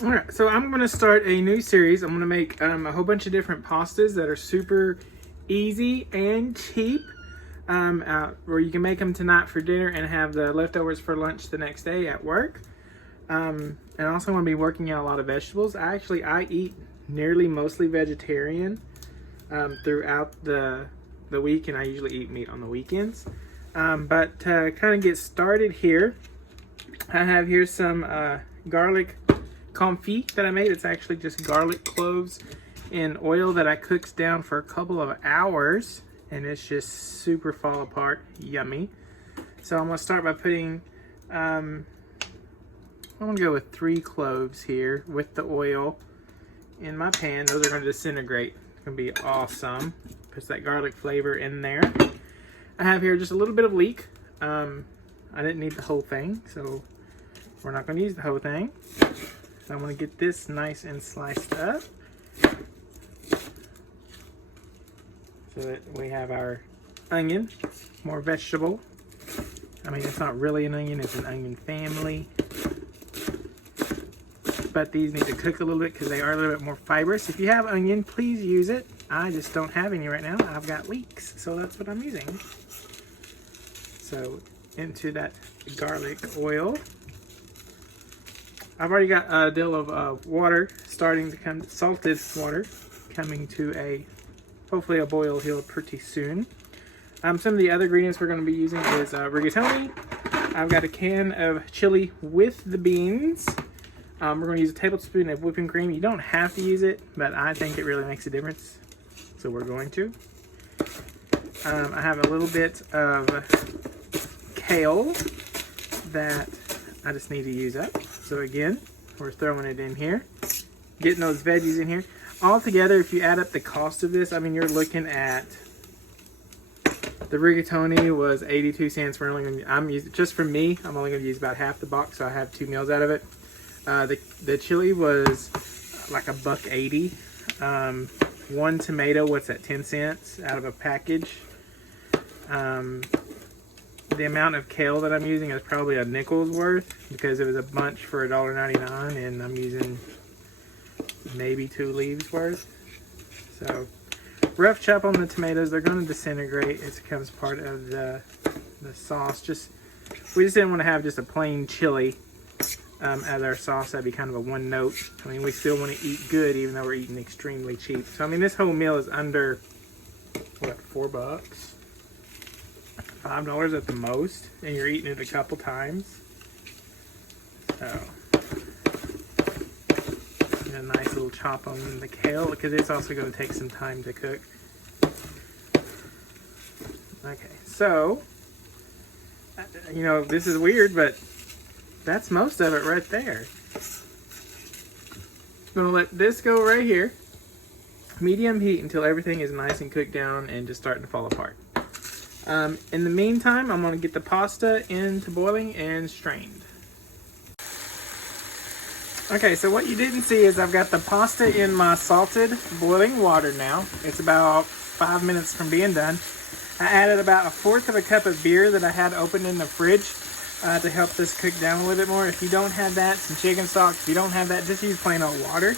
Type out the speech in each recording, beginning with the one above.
Alright, so I'm going to start a new series. I'm going to make a whole bunch of different pastas that are super easy and cheap, where you can make them tonight for dinner and have the leftovers for lunch the next day at work. And also I'm going to be working out a lot of vegetables. I eat nearly mostly vegetarian throughout the week, and I usually eat meat on the weekends. But to kind of get started here, I have here some garlic confit that I made. It's actually just garlic cloves in oil that I cooked down for a couple of hours, and it's just super fall apart yummy. So I'm going to start by putting I'm going to go with 3 cloves here with the oil in my pan. Those are going to disintegrate. It's going to be awesome. Puts that garlic flavor in there. I have here just a little bit of leek. I didn't need the whole thing, so we're not going to use the whole thing. So I'm going to get this nice and sliced up so that we have our onion, more vegetable. I mean, it's not really an onion, it's an onion family. But these need to cook a little bit because they are a little bit more fibrous. If you have onion, please use it. I just don't have any right now. I've got leeks, so that's what I'm using. So into that garlic oil. I've already got a deal of water starting to come, salted water, coming to hopefully a boil here pretty soon. Some of the other ingredients we're going to be using is rigatoni. I've got a can of chili with the beans. We're going to use a tablespoon of whipping cream. You don't have to use it, but I think it really makes a difference, so we're going to. I have a little bit of kale that I just need to use up. So again, we're throwing it in here, getting those veggies in here. Altogether, if you add up the cost of this, I mean, you're looking at, the rigatoni was 82 cents. I'm using, just for me, I'm only going to use about half the box, so I have 2 meals out of it. The chili was like $1.80. 1 tomato, what's that, 10 cents out of a package. The amount of kale that I'm using is probably a nickel's worth because it was a bunch for $1.99, and I'm using maybe 2 leaves worth. So rough chop on the tomatoes. They're going to disintegrate. It becomes part of the sauce. We just didn't want to have just a plain chili as our sauce. That'd be kind of a one note. I mean, we still want to eat good even though we're eating extremely cheap. So I mean, this whole meal is under what, $4? $5 at the most, and you're eating it a couple times. So, a nice little chop on the kale because it's also going to take some time to cook. Okay, so, you know, this is weird, but that's most of it right there. I'm going to let this go right here. Medium heat until everything is nice and cooked down and just starting to fall apart. In the meantime, I'm going to get the pasta into boiling and strained. Okay, so what you didn't see is I've got the pasta in my salted boiling water now. It's about 5 minutes from being done. I added about 1/4 of a cup of beer that I had open in the fridge to help this cook down a little bit more. If you don't have that, some chicken stock. If you don't have that, just use plain old water.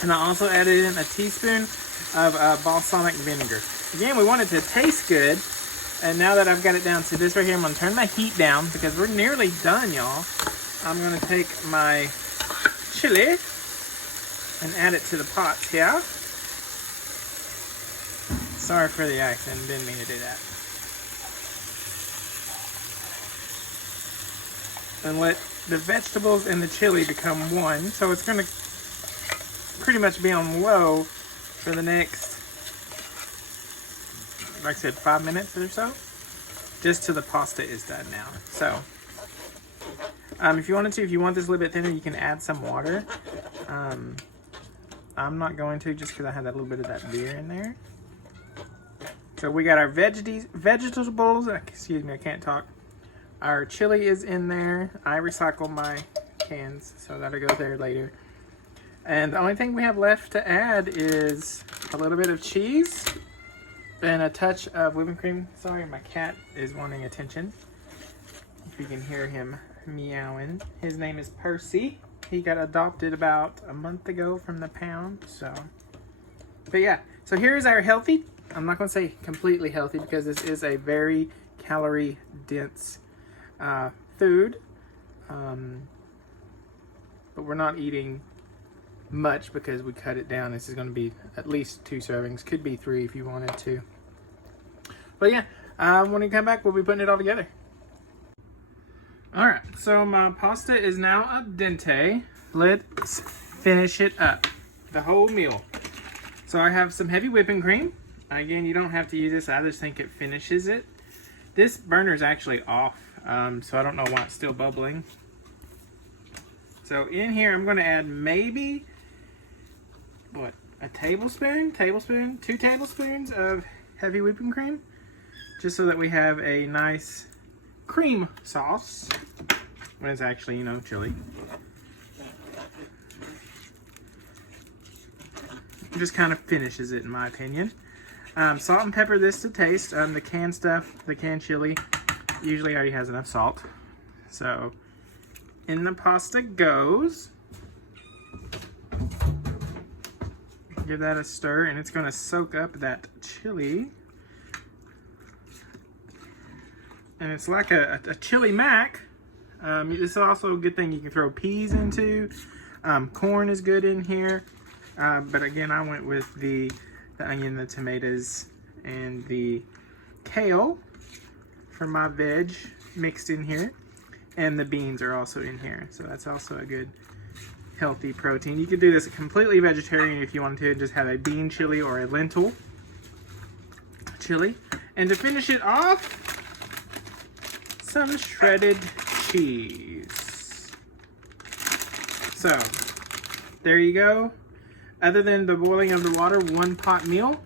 And I also added in a teaspoon of balsamic vinegar. Again, we want it to taste good. And now that I've got it down to this right here, I'm going to turn my heat down because we're nearly done, y'all. I'm going to take my chili and add it to the pot here. Sorry for the accent, didn't mean to do that. And let the vegetables and the chili become one. So it's going to pretty much be on low for the next, like I said, 5 minutes or so, just till the pasta is done now. So, if you wanted to, if you want this a little bit thinner, you can add some water. I'm not going to just because I had that little bit of that beer in there. So we got our vegetables, excuse me, I can't talk. Our chili is in there. I recycle my cans, so that'll go there later. And the only thing we have left to add is a little bit of cheese Then a touch of whipping cream. Sorry, my cat is wanting attention. If you can hear him meowing. His name is Percy. He got adopted about a month ago from the pound. But yeah, so here's our healthy. I'm not going to say completely healthy because this is a very calorie dense food. But we're not eating much because we cut it down. This is going to be at least 2 servings. Could be 3 if you wanted to. But yeah, when we come back, we'll be putting it all together. Alright, so my pasta is now al dente. Let's finish it up. The whole meal. So I have some heavy whipping cream. Again, you don't have to use this. I just think it finishes it. This burner is actually off, so I don't know why it's still bubbling. So in here, I'm going to add maybe, a tablespoon, 2 tablespoons of heavy whipping cream, just so that we have a nice cream sauce when it's actually, chili. It just kind of finishes it, in my opinion. Salt and pepper this to taste. The canned stuff, the canned chili, usually already has enough salt. So in the pasta goes. Give that a stir, and it's going to soak up that chili. And it's like a chili mac. This is also a good thing you can throw peas into. Corn is good in here. But again, I went with the onion, the tomatoes, and the kale for my veg mixed in here. And the beans are also in here. So that's also a good healthy protein. You could do this completely vegetarian if you wanted to, and just have a bean chili or a lentil chili. And to finish it off, some shredded cheese. So there you go. Other than the boiling of the water, 1 pot meal.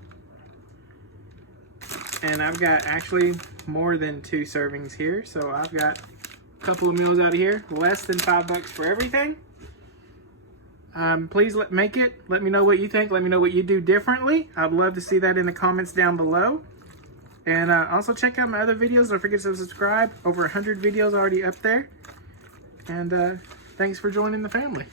And I've got actually more than 2 servings here. So I've got a couple of meals out of here. Less than $5 for everything. Please make it. Let me know what you think. Let me know what you do differently. I'd love to see that in the comments down below. And also check out my other videos. Don't forget to subscribe. Over 100 videos already up there. And thanks for joining the family.